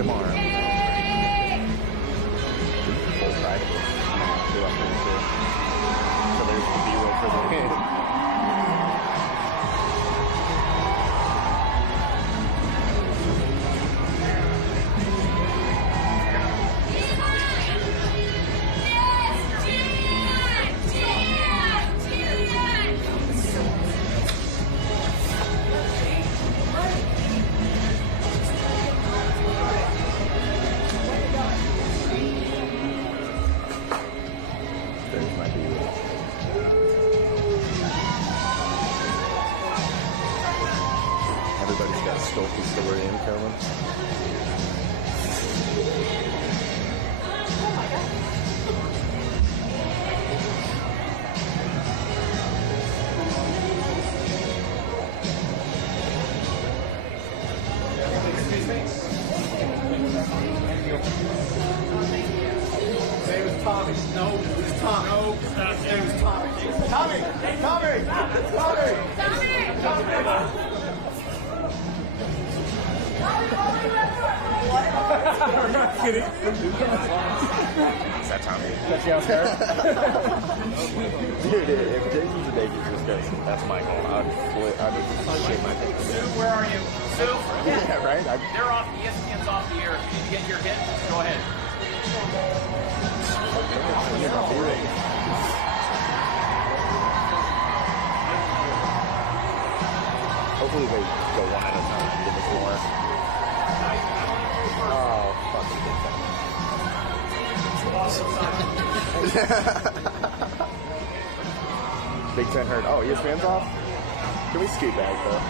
tomorrow. Full practice. So there's the B-roll for the game. Everybody's got Stokey story in coming. It was Tommy. No, it was Tommy. No, it was Tommy. Tommy! Tommy! Tommy! Tommy! I'm not kidding. Is that Tommy? That's the Oscar. Dude, if Jason's a dangerous guy, that's my goal. I'd shake my dick. Sue, where are you? Sue? Yeah, right? They're off. ESPN's off the air. If you need to get your hit, go ahead. Hopefully they go one at a time and give us more. Oh, fucking Big Ten hurt. Oh, ESPN's off? Can we scoot back, though?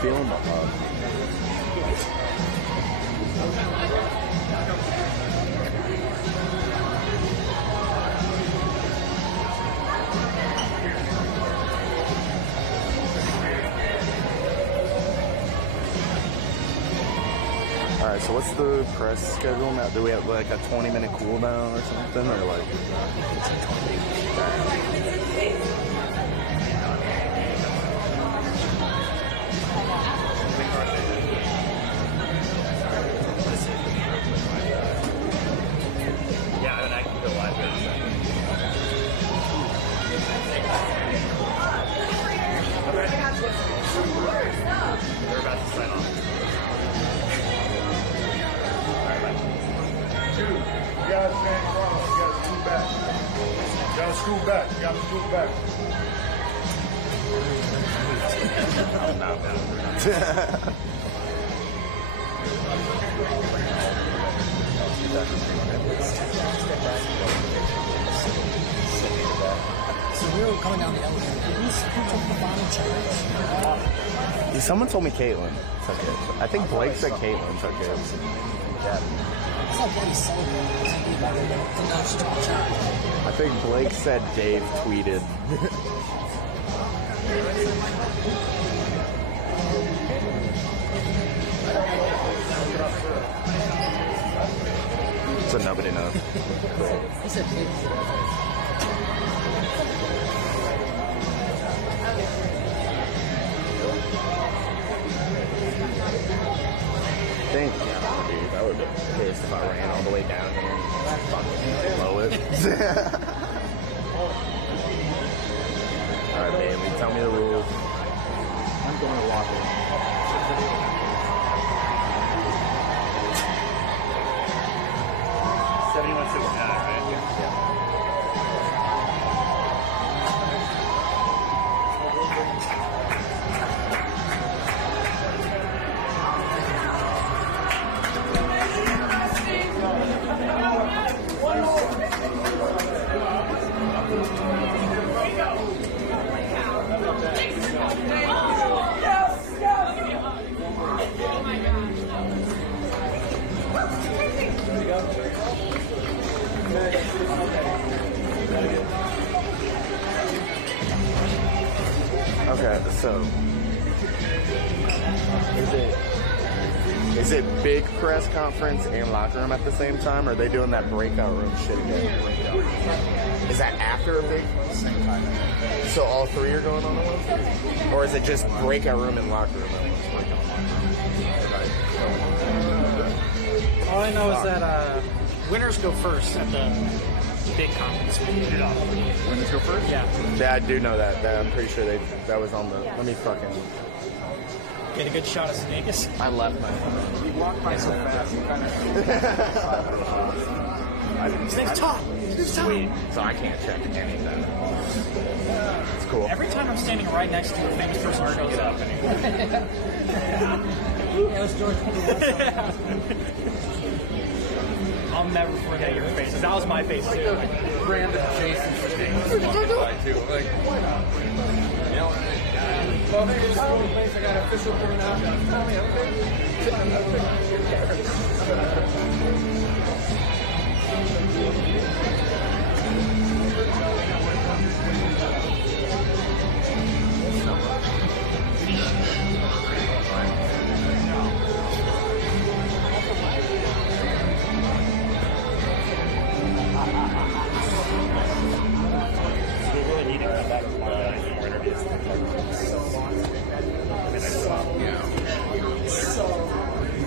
Feeling the hug. Alright, so what's the press schedule now? Do we have like a 20-minute cooldown or something? Or like... Yeah, and I can go live here in a second. They're about to sign off. Two. You guys stand wrong. You gotta scoot back. You gotta scoot back. You gotta scoot back. I'm not bad. So we were coming down the elevator. Who took the final charge? Someone told me Caitlin took it. I think Blake said Caitlin took it. I saw Blake celebrating the nurse took charge. I think Blake said Dave tweeted. So nobody knows. He said Dave. Thank you, dude. I would have been pissed if I ran all the way down here and fucking blow it. Alright, Bailey, tell me the rules. I'm going to walk in. 7169, right? Yeah. One more. Okay, so is it big press conference and locker room at the same time, or are they doing that breakout room shit again? Is that after a big? Same time. So all three are going on at once? Or is it just breakout room and locker room at once? All I know is that winners go first at the big conference. Winners go first? Yeah. Yeah, I do know that. I'm pretty sure that was on the. Let me fucking. Get a good shot of Vegas. I left my phone. You walked by so fast, you kind of... His name's Tom. Sweet. So I can't check anything. It's cool. Every time I'm standing right next to a famous person who goes up. It was George I'll never forget your face. That was my face too. Brandon Jason's ridiculous. Well, maybe this whole place I got official coming out. Tell me,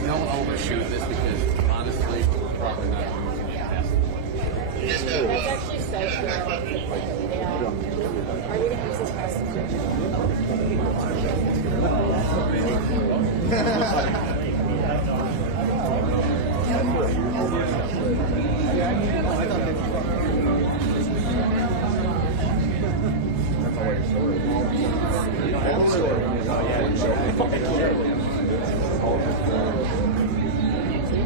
Don't overshoot this because honestly, probably not. It's actually so cool. Yeah. Are you going to use this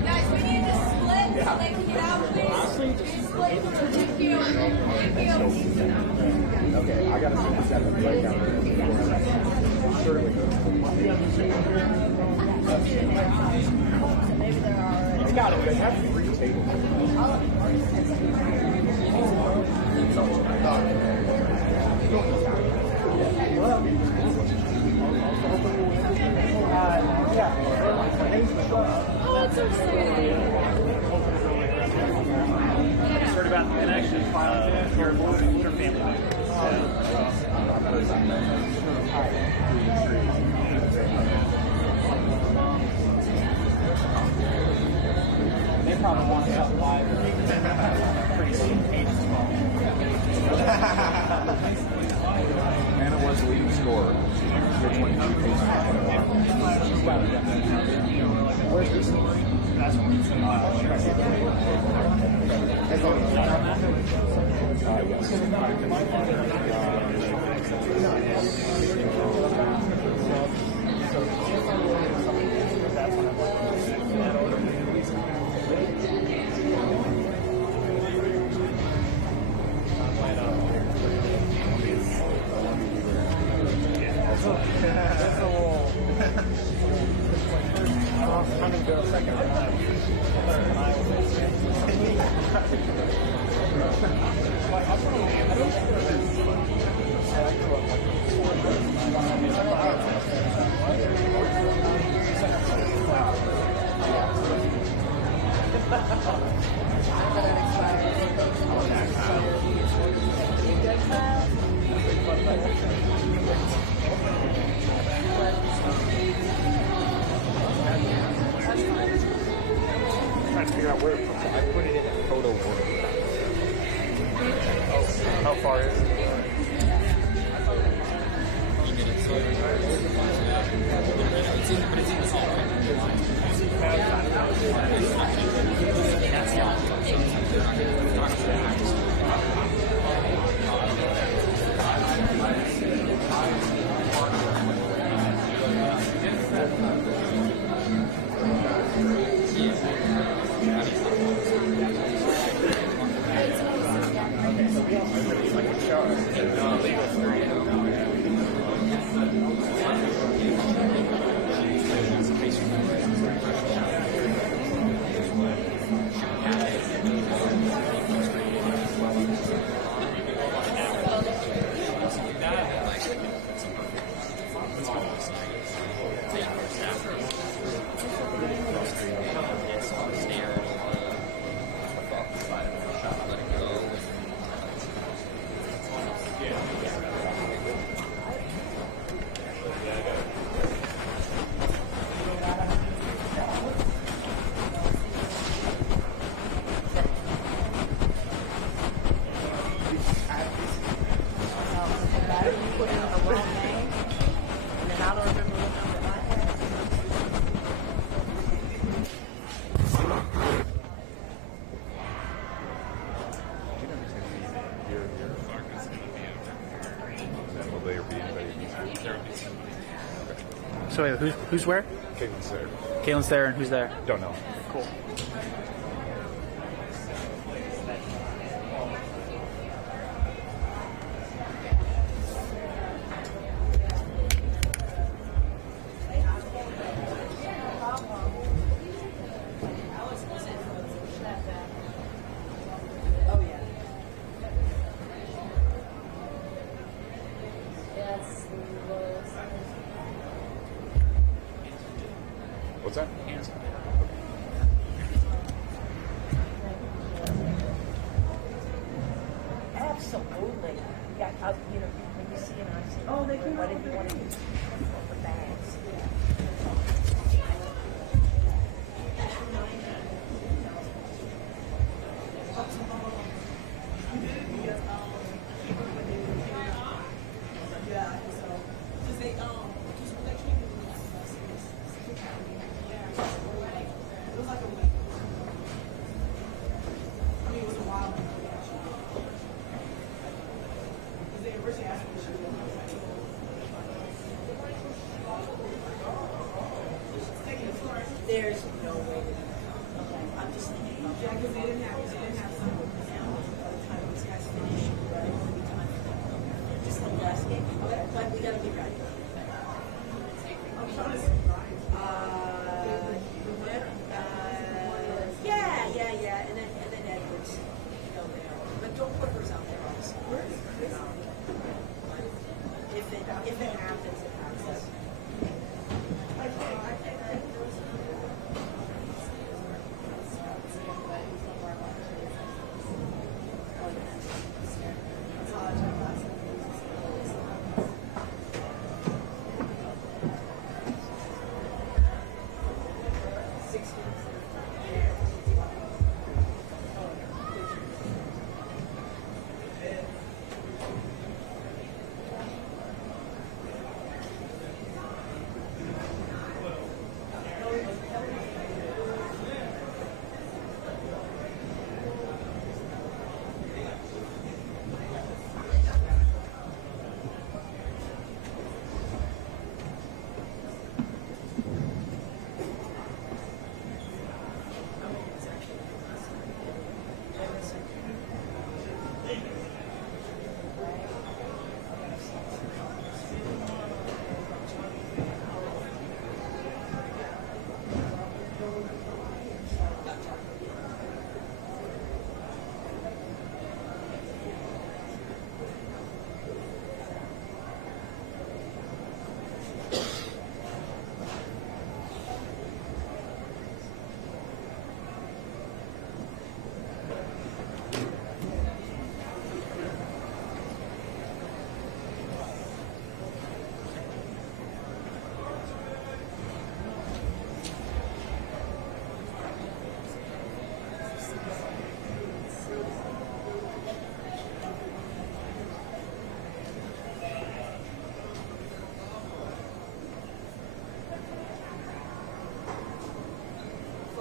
Guys, we need to split so they can get out, please. Split. Thank you. Thank you. Okay, I gotta see this at the breakout room. Maybe there are. They got it. They have 3 tables. Oh, it's so exciting. Heard about the connection. Your family. They probably want to have live pretty soon. 8 to 12. Anna was the leading scorer. For 22 paces. Where's this? That's I'm going to go a second. Trying to figure out where I put it in a photo order. How far is it? here and here. And will they be invading? So wait, who's where? Caitlin's there. Caitlin's there, and who's there? Don't know. Cool. Oh yeah. Yes, What's that? absolutely. Yeah, you know, when you see an accident, oh, they can. What if you want to use for bags? There's no way to I'm just thinking about that. Because they didn't have someone now by the time these guys finish, right? It'll be time for them. Just the last game. But we gotta be ready. Yeah. And then Edwards, you know, there. But don't put hers out there also. If it happens, it happens.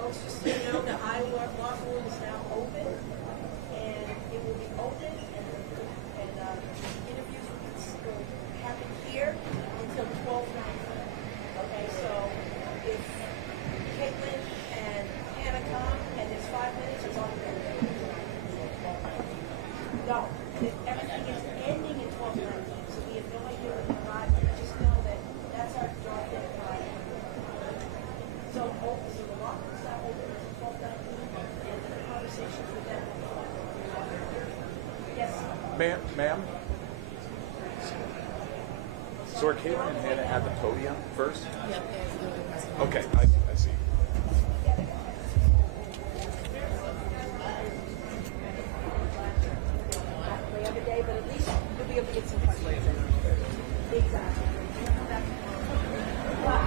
Just so you know, the Iowa locker room is now open, and it will be open, and interviews will happen here until 12:19. Okay, so if Caitlin and Hannah come, and there's 5 minutes, it's all good. No, everything is ending at 12:19, so we have no idea when they're arriving. Just know that that's our drop-in time. So the locker room's not open until 12:19, and the conversations with them. Yes. Ma'am? So are Caitlin and Hannah at the podium first? Yep. Okay, I see. The other day, but at least you'll be able to get some questions in. Exactly. Well,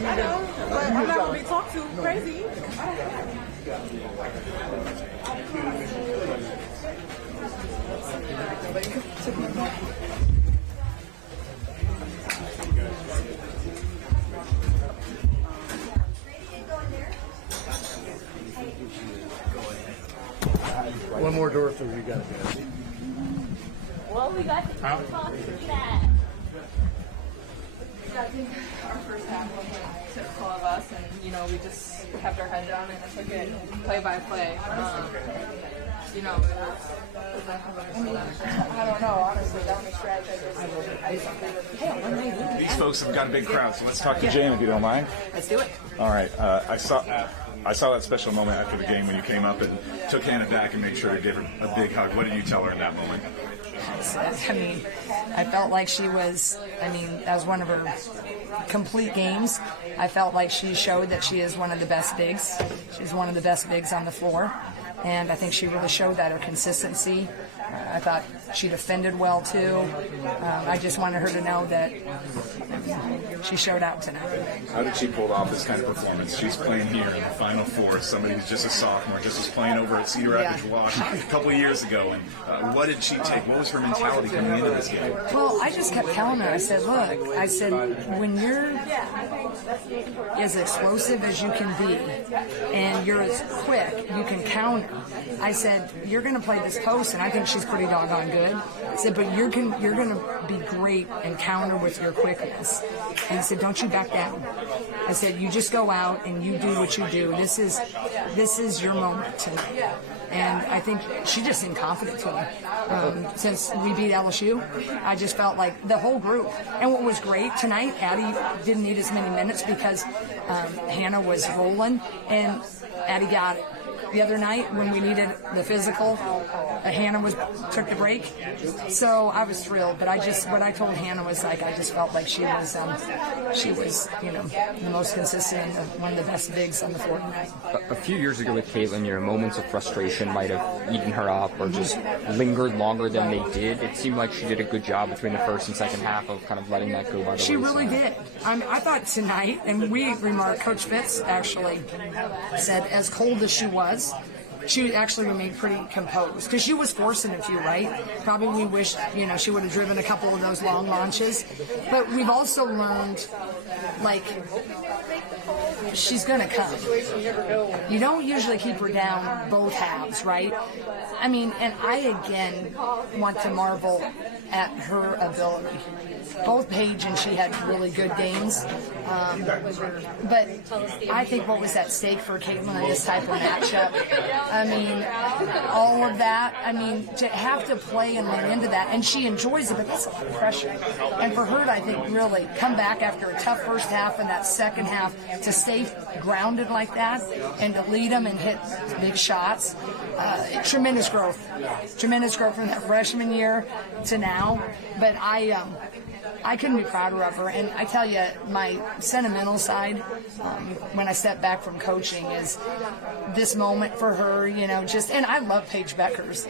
I know, but more Dorothy we got to get. Well, we got to talk to that. I think our first half was like typical of us, and we just kept our head down and took it play by play. It was I don't know, honestly, down the stretch, These folks have got a big crowd, so let's talk to Jane if you don't mind. Let's do it. All right. I saw that special moment after the game when you came up and took Hannah back and made sure to give her a big hug. What did you tell her in that moment? I felt like she was, that was one of her complete games. I felt like she showed that she is one of the best bigs. She's one of the best bigs on the floor. And I think she really showed that, her consistency. I thought she defended well, too. I just wanted her to know that she showed out tonight. How did she pull off this kind of performance? She's playing here in the Final Four. Somebody who's just a sophomore, just was playing over at Cedar Rapids, Washington a couple of years ago. And what did she take? What was her mentality coming into this game? Well, I just kept telling her, I said, look, when you're as explosive as you can be and you're as quick, you can counter. I said, you're going to play this post, and I think she's pretty doggone good. I said, but you're going to be great and counter with your quickness. And I said, don't you back down. I said, you just go out and you do what you do. This is your moment tonight. And I think she just seemed confident to me. Since we beat LSU, I just felt like the whole group. And what was great tonight, Addie didn't need as many minutes because Hannah was rolling, and Addie got it. The other night when we needed the physical, Hannah took the break. So I was thrilled, but what I told Hannah was I just felt like she was the most consistent, one of the best bigs on the floor tonight. A few years ago with Caitlin, moments of frustration might have eaten her up or just lingered longer than they did. It seemed like she did a good job between the first and second half of kind of letting that go by the wayside. She really did. I thought tonight, and we remarked, Coach Fitz actually said, as cold as she was, she actually remained pretty composed because she was forcing a few, right? Probably wished, she would have driven a couple of those long launches. But we've also learned, she's going to come. You don't usually keep her down both halves, right? And I, again, want to marvel at her ability. Both Paige and she had really good games. But I think what was at stake for Caitlin in this type of matchup, all of that, to have to play and lean into that, and she enjoys it, but that's a lot of pressure. And for her to, I think, really come back after a tough first half and that second half to stay grounded like that and to lead them and hit big shots, tremendous growth. Tremendous growth from that freshman year to now. But I couldn't be prouder of her. And I tell you, my sentimental side, when I step back from coaching, is this moment for her, and I love Paige Beckers.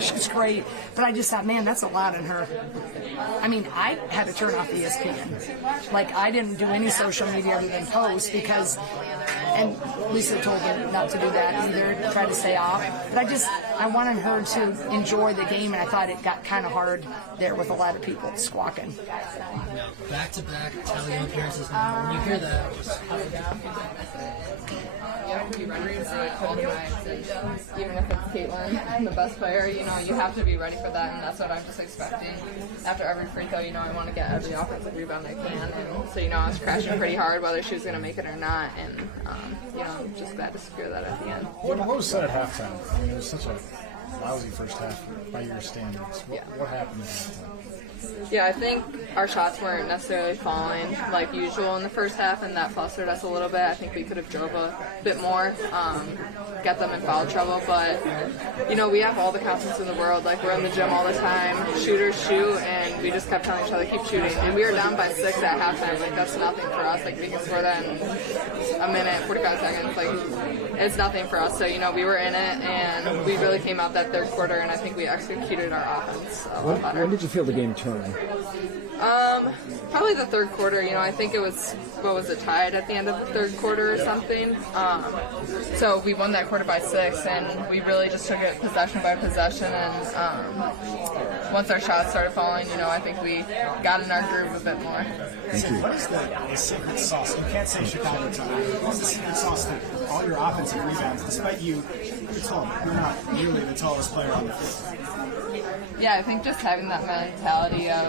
She's great. But I just thought, man, that's a lot in her. I had to turn off ESPN. I didn't do any social media other than post because, and Lisa told me not to do that either, try to stay off. But I wanted her to enjoy the game, and I thought it got kind of hard there with a lot of people squawking. Back-to-back tally appearances now. When you hear that, be ready for the cold nights, and even if it's Caitlin, the best player, you have to be ready for that, and that's what I'm just expecting. After every free throw, I want to get every offensive rebound I can, and so, I was crashing pretty hard whether she was going to make it or not, and, I'm just glad to secure that at the end. What was said at halftime? It was such a lousy first half by your standards. What happened at halftime? Yeah, I think our shots weren't necessarily falling like usual in the first half, and that flustered us a little bit. I think we could have drove a bit more, get them in foul trouble, but, we have all the confidence in the world. We're in the gym all the time, shooters shoot, and we just kept telling each other, keep shooting. And we were down by 6 at halftime. That's nothing for us. We can score that in a minute, 45 seconds. It's nothing for us. So, we were in it, and we really came out that third quarter, and I think we executed our offense a lot better. When did you feel the game turn? Probably the third quarter. I think it was, tied at the end of the third quarter or something. So we won that quarter by 6, and we really just took it possession by possession. And once our shots started falling, I think we got in our groove a bit more. What is the secret sauce? You can't say Chicago time. What's the secret sauce all your offensive rebounds, despite you're tall. You're not nearly the tallest player on the field. Yeah, I think just having that mentality of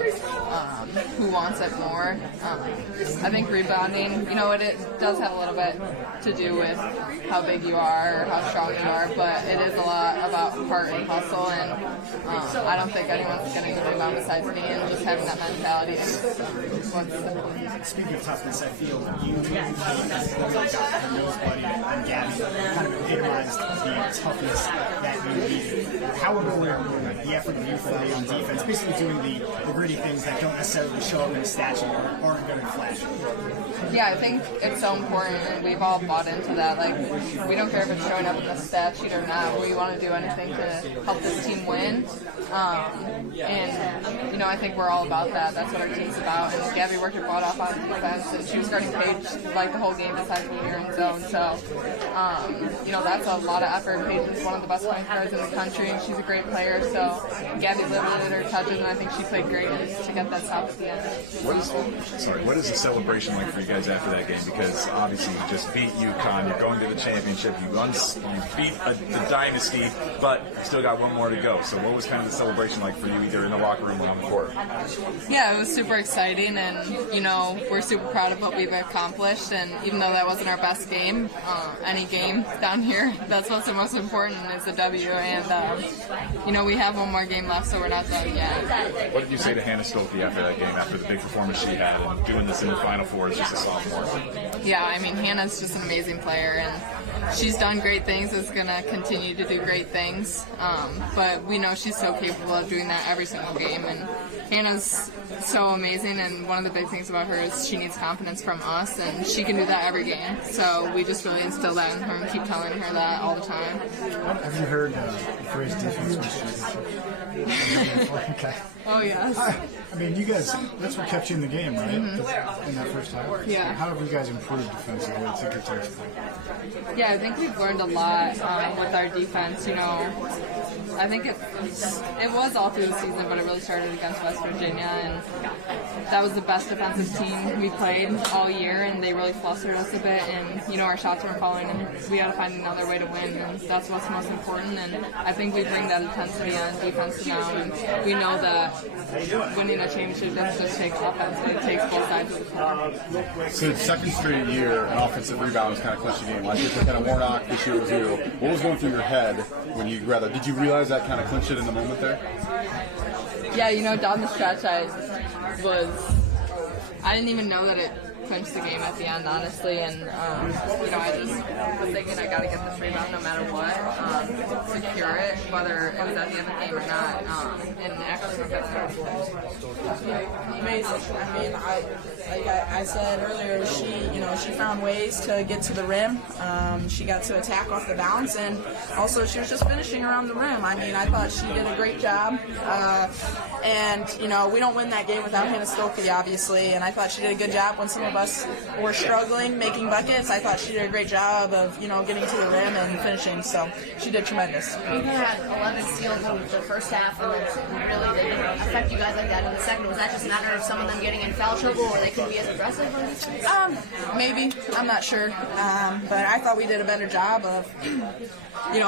who wants it more. I think rebounding, it does have a little bit to do with how big you are or how strong you are, but it is a lot about heart and hustle, and I don't think anyone's getting the rebound besides me, and just having that mentality is what's important. Speaking of toughness, I feel you and Buddy and Gabby kind of epitomized the toughness that you needed. How important the effort of you for on defense, basically doing the gritty things that don't necessarily show up in a stat sheet or aren't very flashy? Yeah, I think it's so important, and we've all bought into that. Like, we don't care if it's showing up in the stat sheet or not. We want to do anything to help this team win. And I think we're all about that. That's what our team's about. And Gabby worked her butt off on defense, and she was guarding Paige like the whole game besides when we were in zone. So, that's a lot of effort. Paige is one of the best point guards in the country, and she's a great player. So, Gabby limited her touches, and I think she played great to get that stop at the end. What is the celebration like for you guys after that game? Because obviously you just beat UConn, you're going to the championship, you beat the dynasty, but you still got one more to go. So what was kind of the celebration like for you, either in the locker room or on the court? Yeah, it was super exciting, and we're super proud of what we've accomplished. And even though that wasn't our best game, any game down here, that's what's the most important is the W. And we have one more game left, so we're not done yet. What did you say to Hannah Stolke after that game, after the big performance she had, and doing this in the Final Four as just a sophomore? Yeah, Hannah's just an amazing player, and she's done great things, is going to continue to do great things, but we know she's so capable of doing that every single game, and Hannah's so amazing, and one of the big things about her is she needs confidence from us, and she can do that every game, so we just really instill that in her and keep telling her that all the time. Have you heard the phrase defense was okay. Oh, yes. You guys, that's what kept you in the game, right? Mm-hmm. In that first half? Yeah. How have you guys improved defensively? It's a good test. Yeah, I think we've learned a lot with our defense. I think it was all through the season, but it really started against West Virginia, and that was the best defensive team we played all year, and they really flustered us a bit, and our shots weren't falling, and we had to find another way to win, and that's what's most important, and I think we bring that intensity on defense now, and we know that winning a championship doesn't just take offense, it takes both sides of the floor. So the second straight year, an offensive rebound was kind of clutched the game. Last year it kind of Warnock, this year it was you. What was going through your head when did you realize that kind of clinched it in the moment there? Yeah, down the stretch I didn't even know that it clinched the game at the end, honestly, and I just was thinking I got to get this rebound no matter what, secure it, whether it was at the end of the game or not, and actually work out. Amazing. Like I said earlier, she found ways to get to the rim. She got to attack off the bounce, and also she was just finishing around the rim. I thought she did a great job. And we don't win that game without Hannah Stolke, obviously, and I thought she did a good job when some of us were struggling making buckets. I thought she did a great job of getting to the rim and finishing, so she did tremendous. You had 11 steals in the first half, and it really didn't affect you guys like that in the second. Was that just a matter of some of them getting in foul trouble, or they couldn't be as aggressive on defense? Maybe. I'm not sure. But I thought we did a better job of,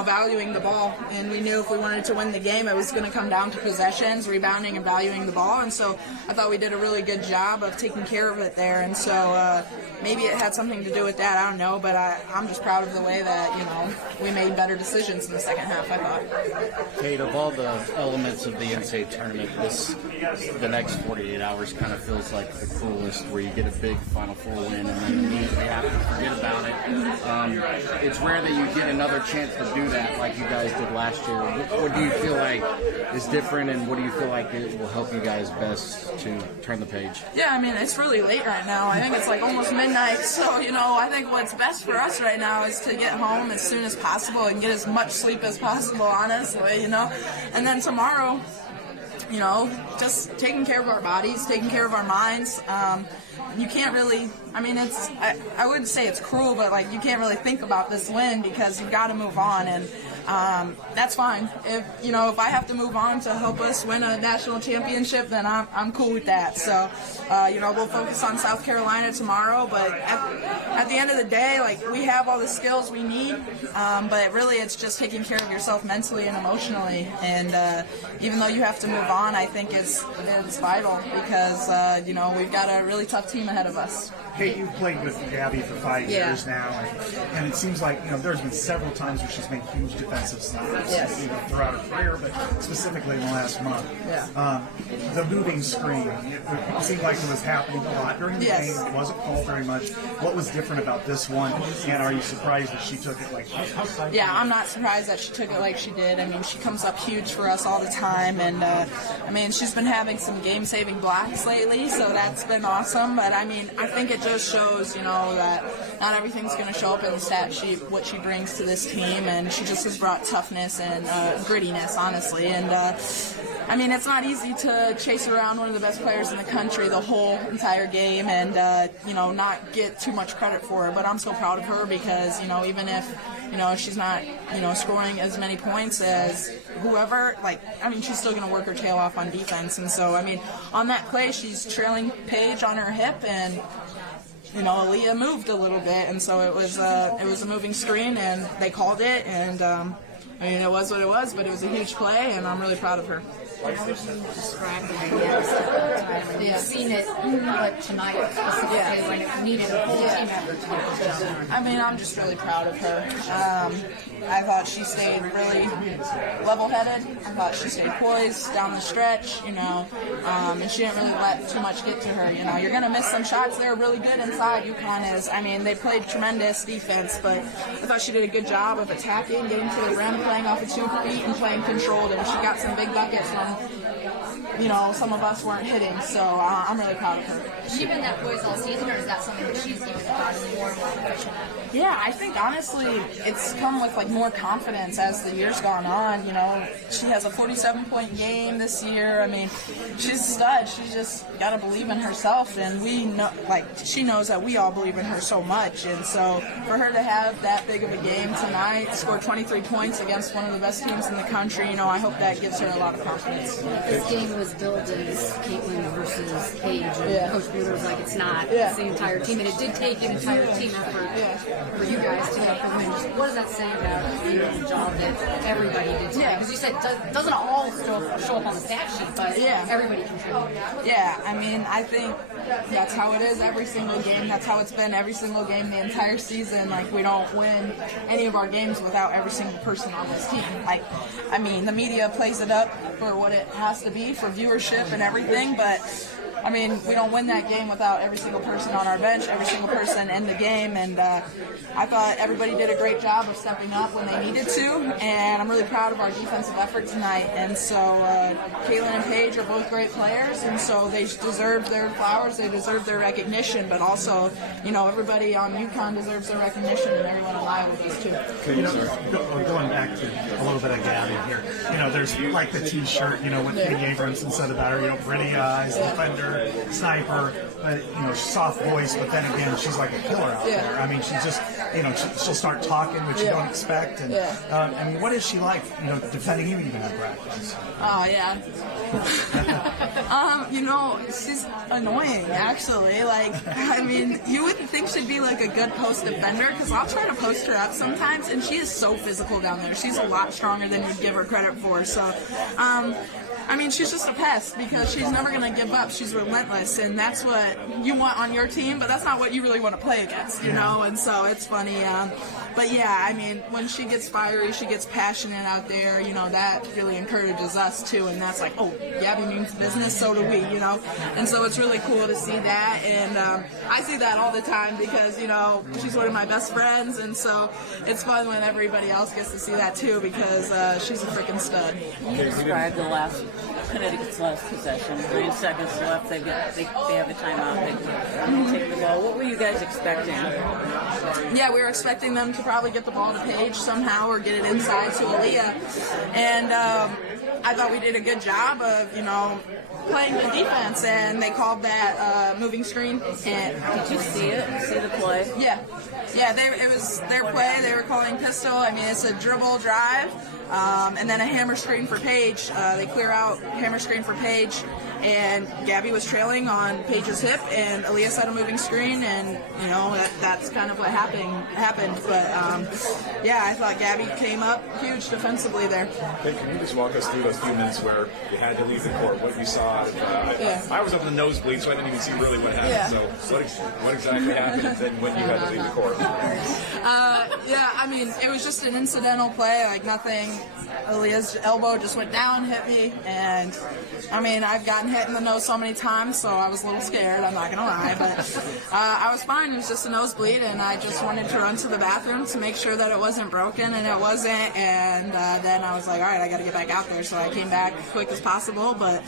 valuing the ball. And we knew if we wanted to win the game, it was going to come down to possessions, rebounding, and valuing the ball. And so I thought we did a really good job of taking care of it there. And so maybe it had something to do with that. I don't know. But I'm just proud of the way that, we made better decisions in the second half, I thought. Kate, of all the elements of the NCAA tournament, the next 48 hours kind of feels like the coolest, where you get a big Final Four win and then immediately have to forget about it. It's rare that you get another chance to do that like you guys did last year. What do you feel like is different, and what do you feel like it will help you guys best to turn the page? Yeah, it's really late right now. I think it's like almost midnight, so, I think what's best for us right now is to get home as soon as possible and get as much sleep as possible, honestly, and then tomorrow, just taking care of our bodies, taking care of our minds. You can't really, I wouldn't say it's cruel, but you can't really think about this win because you've got to move on. And that's fine. If I have to move on to help us win a national championship, then I'm cool with that. So, we'll focus on South Carolina tomorrow, but at the end of the day, like, we have all the skills we need, but really it's just taking care of yourself mentally and emotionally. And even though you have to move on, I think it's vital because, we've got a really tough team ahead of us. Kate, you've played with Gabby for 5 years now, and it seems like there's been several times where she's made huge defensive stops throughout her career, but specifically in the last month. The moving screen, it seemed like it was happening a lot during the game. It wasn't called very much. What was different about this one, and are you surprised that she took it like that? Yeah, I'm not surprised that she took it like she did. I mean, she comes up huge for us all the time, and she's been having some game-saving blocks lately, so that's been awesome. But I think it just shows, that not everything's going to show up in the stat sheet, what she brings to this team, and she just has brought toughness and grittiness, honestly. And it's not easy to chase around one of the best players in the country the whole entire game and, not get too much credit for her. But I'm so proud of her because, even if, she's not, scoring as many points as whoever, she's still going to work her tail off on defense. And so, on that play, she's trailing Paige on her hip, and Aaliyah moved a little bit, and so it was a moving screen, and they called it, and it was what it was, but it was a huge play, and I'm really proud of her. How would you describe the idea? You've seen it, but tonight specifically when it needed a full team effort to get this done. I'm just really proud of her. I thought she stayed really level-headed. I thought she stayed poised down the stretch, and she didn't really let too much get to her. You're going to miss some shots. They're really good inside. UConn is. They played tremendous defense, but I thought she did a good job of attacking, getting to the rim, playing off of 2 feet, and playing controlled. And she got some big buckets from, some of us weren't hitting. So I'm really proud of her. Has she been that poised all season, or is that something that she's even gotten more and more efficient at? Yeah, I think honestly it's come with more confidence as the year's gone on. She has a 47-point game this year. She's a stud. She's just got to believe in herself, and we know, she knows that we all believe in her so much. And so for her to have that big of a game tonight, score 23 points against one of the best teams in the country, I hope that gives her a lot of confidence. This game was billed as Caitlin versus Paige, and Coach Bueller was like, it's not. It's the entire team, and it did take an entire team effort for you guys to get the win. What does that say about the job that everybody did today? Because you said it doesn't all show up on the stat sheet, but everybody contributed. Yeah, I think that's how it is every single game. That's how it's been every single game the entire season. We don't win any of our games without every single person on this team. The media plays it up for what it has to be for viewership and everything, but we don't win that game without every single person on our bench, every single person in the game, and I thought everybody did a great job of stepping up when they needed to, and I'm really proud of our defensive effort tonight. And so Caitlin and Paige are both great players, and so they deserve their flowers, they deserve their recognition, but also, everybody on UConn deserves their recognition, and everyone in Iowa does too. Going back to a little bit of Gabby here, there's the T-shirt, with Katie Abrams and said about her, pretty eyes, defender, sniper, soft voice, but then again, she's like a killer out there. She's just, she'll start talking, which you don't expect. And what is she like, defending you even at practice? Oh, yeah. She's annoying, actually. You wouldn't think she'd be a good post defender, because I'll try to post her up sometimes, and she is so physical down there. She's a lot stronger than you'd give her credit for. So, she's just a pest because she's never going to give up. She's relentless, and that's what you want on your team, but that's not what you really want to play against, and so it's funny. But yeah, when she gets fiery, she gets passionate out there, that really encourages us too, and that's Gabby means business, so do we, and so it's really cool to see that, and I see that all the time because, she's one of my best friends, and so it's fun when everybody else gets to see that too because she's a freaking stud. You described Connecticut's last possession. 9 seconds left. They have a timeout. They take the ball. What were you guys expecting? Yeah, we were expecting them to probably get the ball to Paige somehow or get it inside to Aaliyah. And I thought we did a good job of, you know, playing the defense, and they called that moving screen. And did you see it? See the play? Yeah. It was their play. They were calling pistol. I mean, it's a dribble drive, and then a hammer screen for Paige. They clear out hammer screen for Paige, and Gabby was trailing on Paige's hip, and Elias had a moving screen, and you know that's kind of what happened. But yeah, I thought Gabby came up huge defensively there. Hey, can you just walk us through those few minutes where you had to leave the court? What you saw? I was up in the nosebleed, so I didn't even see really what happened. Yeah. So what exactly happened, and then when you had to leave the court? Yeah, I mean, it was just an incidental play, like nothing. Aaliyah's elbow just went down, hit me, and I mean, I've gotten hit in the nose so many times, so I was a little scared, I'm not gonna lie, but I was fine. It was just a nosebleed, and I just wanted to run to the bathroom to make sure that it wasn't broken, and it wasn't, and then I was like, all right, I gotta get back out there, so I came back quick as possible, but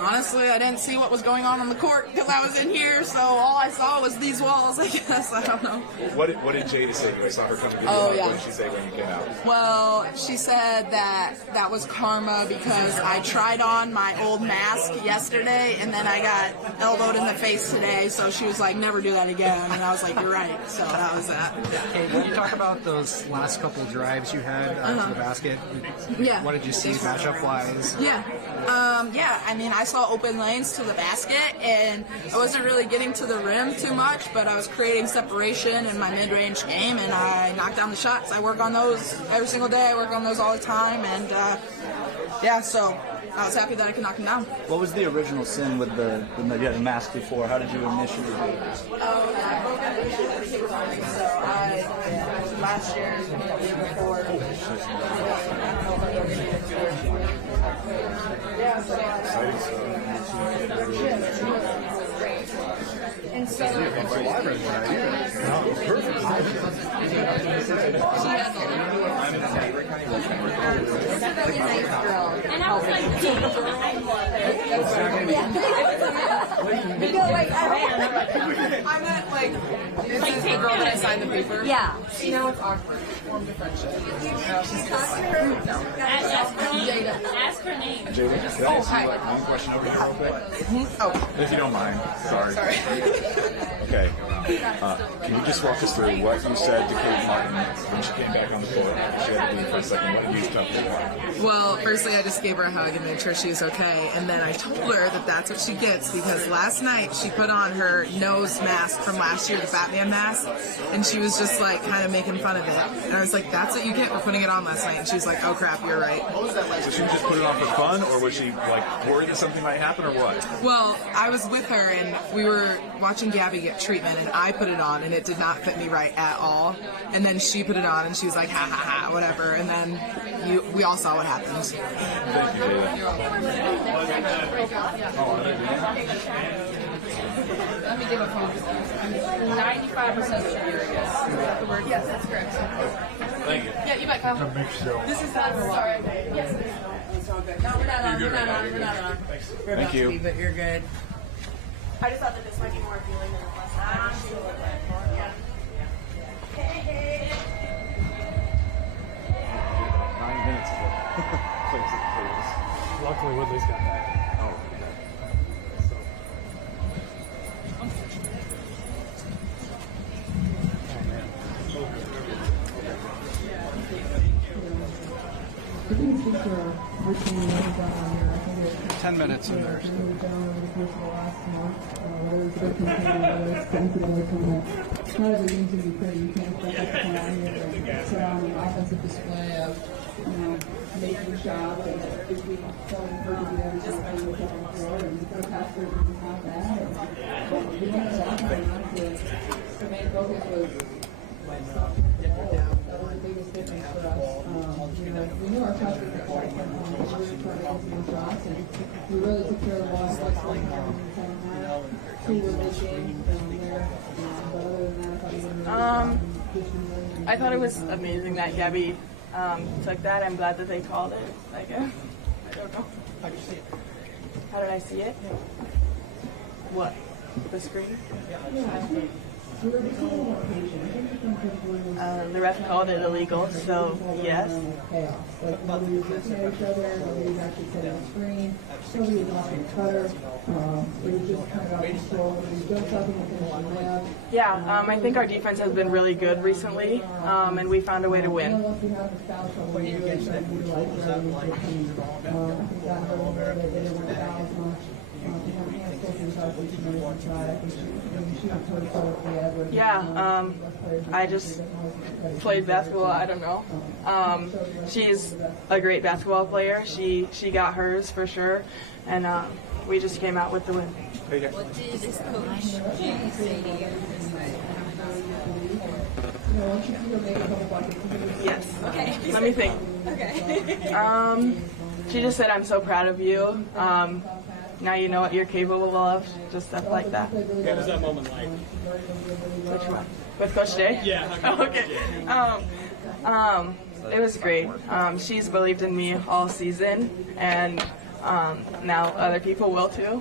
honestly, I didn't see what was going on the court because I was in here, so all I saw was these walls, I guess. I don't know. What did Jada say to you? I saw her come to you. Oh, yeah. What did she say when you came out? Well, she said that was karma because I tried on my old mask yesterday and then I got elbowed in the face today, so she was like, never do that again, and I was like, you're right, so that was that. Hey, when you talk about those last couple drives you had to the basket, what did you see matchup-wise? Yeah, I mean, I saw open lanes to the basket, and I wasn't really getting to the rim too much, but I was creating separation in my mid-range game, and I knocked down the shots. I work on those every single day. I work on those all the time, and so I was happy that I could knock them down. What was the original sin with the mask before? How did you initially do it? Oh, I broke out the issue, so last year, the year before, I don't know if I ever did it. Yeah, so and so and I was like, I meant like, this is the girl that I signed the paper. Yeah. You know, it's awkward. Formed a friendship. Ask her name. Jada, can I ask you one question over here real quick? Oh. If you don't mind. Sorry. Okay. Can you just walk us through what you said to Kate Martin when she came back on the court? She had to leave for a second. What did you tell her? Well, firstly, I just gave her a hug and made sure she was okay. And then I told her that that's what she gets because last night she put on her nose mask from last year, the Batman mask, and she was just like kind of making fun of it. And I was like, that's what you get for putting it on last night. And she was like, oh crap, you're right. So she just put it on for fun, or was she like worried that something might happen, or what? Well, I was with her and we were watching Gabby get treatment, and I put it on and it did not fit me right at all. And then she put it on and she was like, ha ha ha, whatever. And then we all saw what happened. Thank you, Let me give a phone. 95% sure, I guess. Yes, that's correct. Thank you. Yeah, you might come. This is not sorry. Yes. No, we're not on. We're not on. We're Thank you. But you're good. I just thought that this might be more appealing than the last time. Yeah. 9 minutes ago. Luckily, Woodley's got that. Oh, okay. So. 10 minutes in there. Offensive display of, making shots and being telling her to do everything with the floor and go past her and have that. And we went to honestly, the main focus was that was the biggest difference for us. We knew our shots were important, we were really trying to get some shots, and we really took care of the ball. Two were big games down there, but other than that, I thought we were really I thought it was amazing that Gabby took that. I'm glad that they called it. Like, I don't know. How did you see it? How did I see it? What? The screen? Yeah. The ref called it illegal, so yes. Yeah, I think our defense has been really good recently, and we found a way to win. What do you guys think? Was that like Yeah, I just played basketball. I don't know. She's a great basketball player. She got hers for sure, and we just came out with the win. What did this coach Jay say to you? Yes. Okay. Let me think. Okay. She just said, "I'm so proud of you. Now you know what you're capable of." Just stuff like that. What was that moment like? Which one? With Coach Jay? Yeah. Okay. It was great. She's believed in me all season, and now other people will too.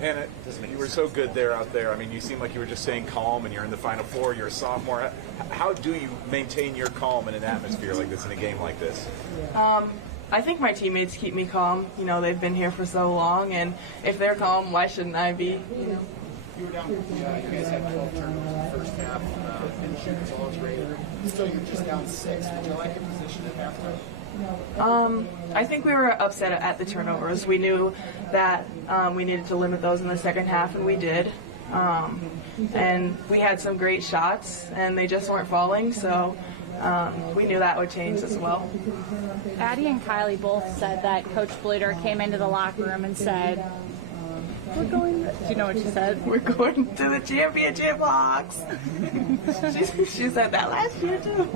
Hannah, you were so good out there. I mean, you seem like you were just staying calm, and you're in the Final Four. You're a sophomore. How do you maintain your calm in an atmosphere like this, in a game like this? I think my teammates keep me calm. You know, they've been here for so long, and if they're calm, why shouldn't I be? You were down, you guys had 12 turnovers in the first half, and shooting all great. Still, you're just down 6. Did you like your position at halftime? I think we were upset at the turnovers. We knew that we needed to limit those in the second half, and we did. And we had some great shots, and they just weren't falling, so we knew that would change as well. Addie and Kylie both said that Coach Blader came into the locker room and said, "We're going." Do you know what she said? We're going to the championship, Hawks. she said that last year too.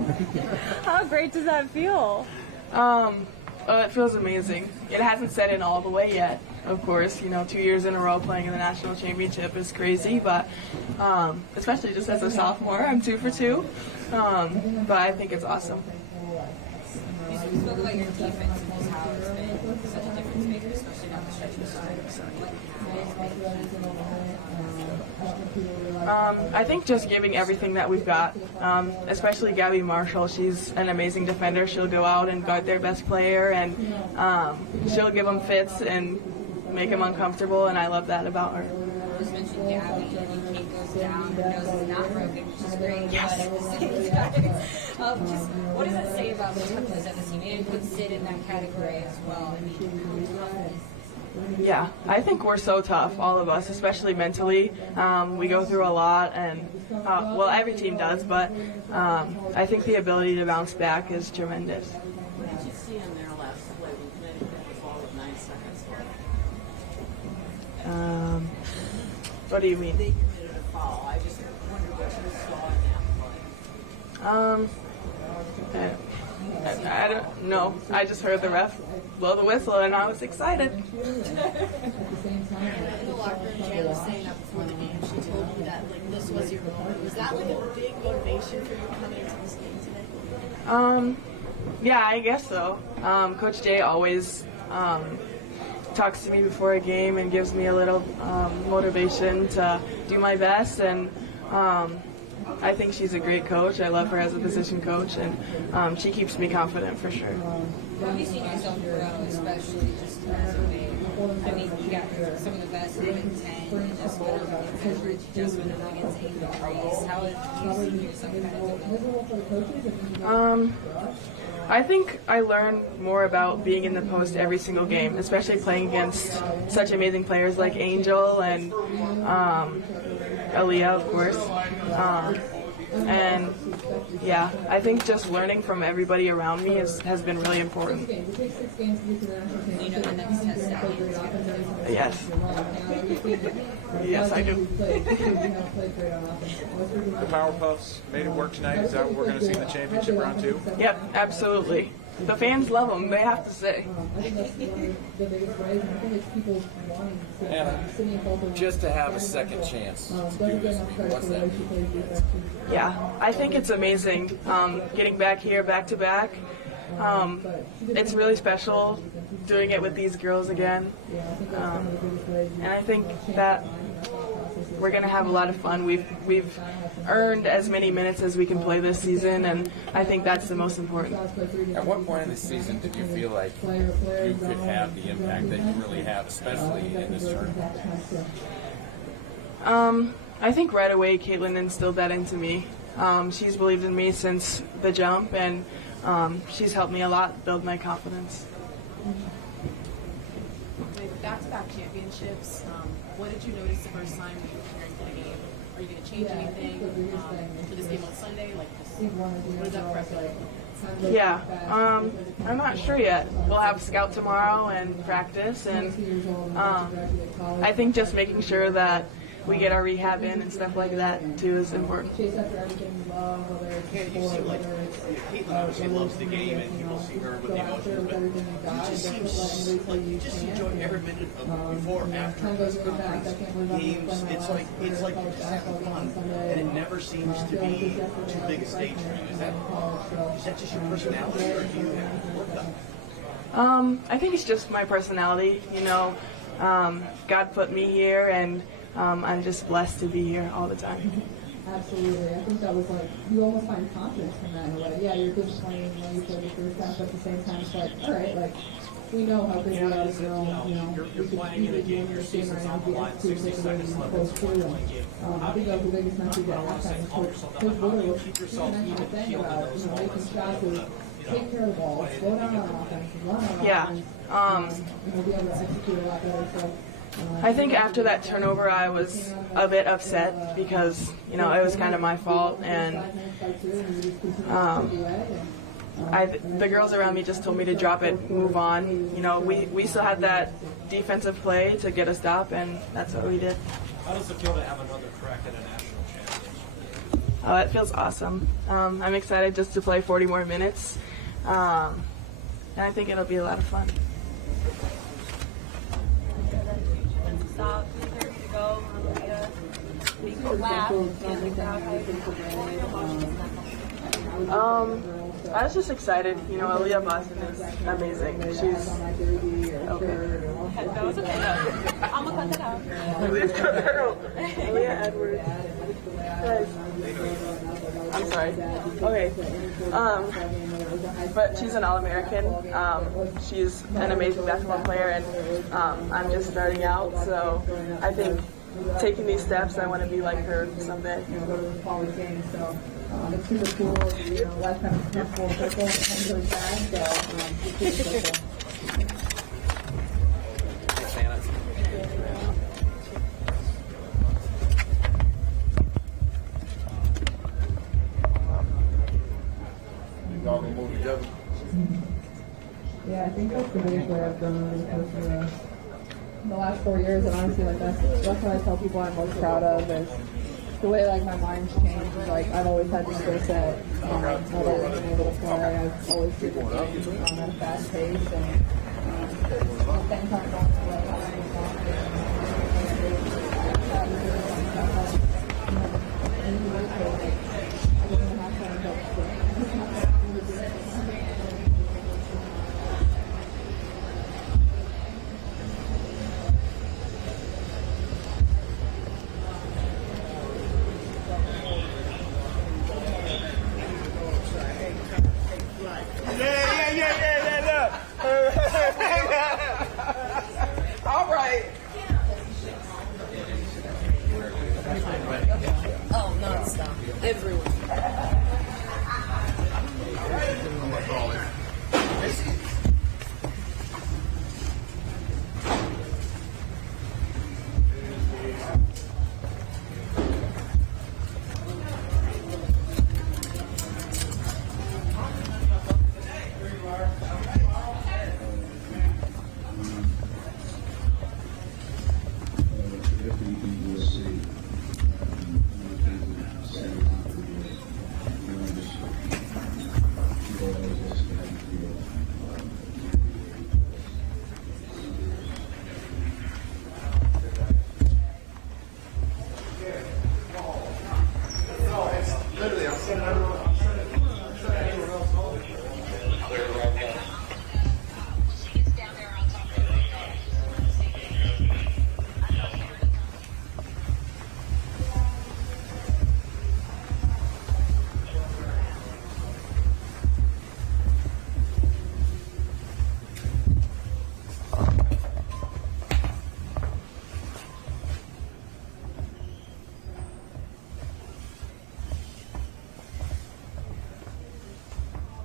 How great does that feel? It feels amazing. It hasn't set in all the way yet. Of course, 2 years in a row playing in the national championship is crazy, but especially just as a sophomore, I'm 2 for 2. But I think it's awesome. You spoke about your defense and how it's been such a difference maker, especially down the stretch of the side. I think just giving everything that we've got, especially Gabby Marshall. She's an amazing defender. She'll go out and guard their best player, and she'll give them fits and make them uncomfortable, and I love that about her. You just mentioned Gabby, and Kate goes down, her nose is not broken, which is great. Yes. But at the same time, just what does it say about the toughness of the team? It could sit in that category as well. I mean, toughness. Yeah, I think we're so tough, all of us, especially mentally. We go through a lot, and well, every team does, but I think the ability to bounce back is tremendous. What did you see in their last play? We committed the ball with 9 seconds left. What do you mean? They committed a foul. I just wondered what you saw in that play. I don't know. I just heard the ref blow the whistle, and I was excited. In the locker room, Jan was saying that before the game. She told you that this was your moment. Was that a big motivation for you coming into this game today? Yeah, I guess so. Coach Jay always talks to me before a game and gives me a little motivation to do my best, and I think she's a great coach. I love her as a position coach, and she keeps me confident for sure. How have you seen yourself grow, especially just as a big? I mean, you got some of the best in the 10, and just went up against 8 degrees. How have you seen yourself kind of I think I learn more about being in the post every single game, especially playing against such amazing players like Angel and Aaliyah, of course. And yeah, I think just learning from everybody around me has been really important. You know the next test out. Yes. Yes, I do. The Power Puffs made it work tonight. Is that what we're going to see in the championship round 2? Yep, absolutely. The fans love them, they have to say. Hannah, just to have a second chance to do this, what's that mean? Yeah, I think it's amazing getting back here back to back. It's really special doing it with these girls again. And I think that we're going to have a lot of fun. We've earned as many minutes as we can play this season, and I think that's the most important. At what point in the season did you feel like you could have the impact that you really have, especially in this tournament? I think right away Caitlin instilled that into me. She's believed in me since the jump, and she's helped me a lot build my confidence. Back-to-back championships, what did you notice the first time you were preparing for the game? Are you going to change anything for this game on Sunday? Like, what is that prep like? Yeah, I'm not sure yet. We'll have scout tomorrow and practice, and I think just making sure that we get our rehab in and stuff like that too is important. Yeah, you seem like Caitlin obviously loves the game, and people see her with the emotions, but you just seem like you just enjoy every minute of before and after those conference games. It's like you're just having fun, and it never seems to be too big a stage for you. Is that just your personality, or do you have to work on it? I think it's just my personality. You know, God put me here, and I'm just blessed to be here all the time. Absolutely. I think that was like, you almost find confidence from that in a way. Yeah, you're good playing when you play the first half, but at the same time, it's like, all right, like, we know how good you are as a girl. You know, you're playing in a game, your season's on the line, 60 seconds left. I think that was the biggest message at halftime. Coach Buller was keep yourself even thing about, you know, making shots is take care of the ball, slow down on offense, run on offense. Yeah. And we'll be able to execute a lot better. So, I think after that turnover, I was a bit upset because, you know, it was kind of my fault, and the girls around me just told me to drop it, move on. You know, we still had that defensive play to get a stop, and that's what we did. How does it feel to have another crack at a national championship? Oh, it feels awesome. I'm excited just to play 40 more minutes, and I think it'll be a lot of fun. Stop, 30 to go. I was just excited. You know, Aaliyah Boston is amazing. She's okay. That was okay. I'm gonna cut that out. Aaliyah Edwards. Guys. I'm sorry. Okay. But she's an All-American. She's an amazing basketball player, and I'm just starting out. So I think taking these steps, I want to be like her someday. It's super cool, you know, lifetime of full circle and goes back, so it's super cool. Y'all gonna move together? Yeah, I think that's the biggest way I've done over the course of the last 4 years, and honestly, like that's what I tell people I'm most proud of is the way like my mind's changed. Like I've always had the skill set. I've always been able to play. I've always driven games at a fast pace, and at the same time,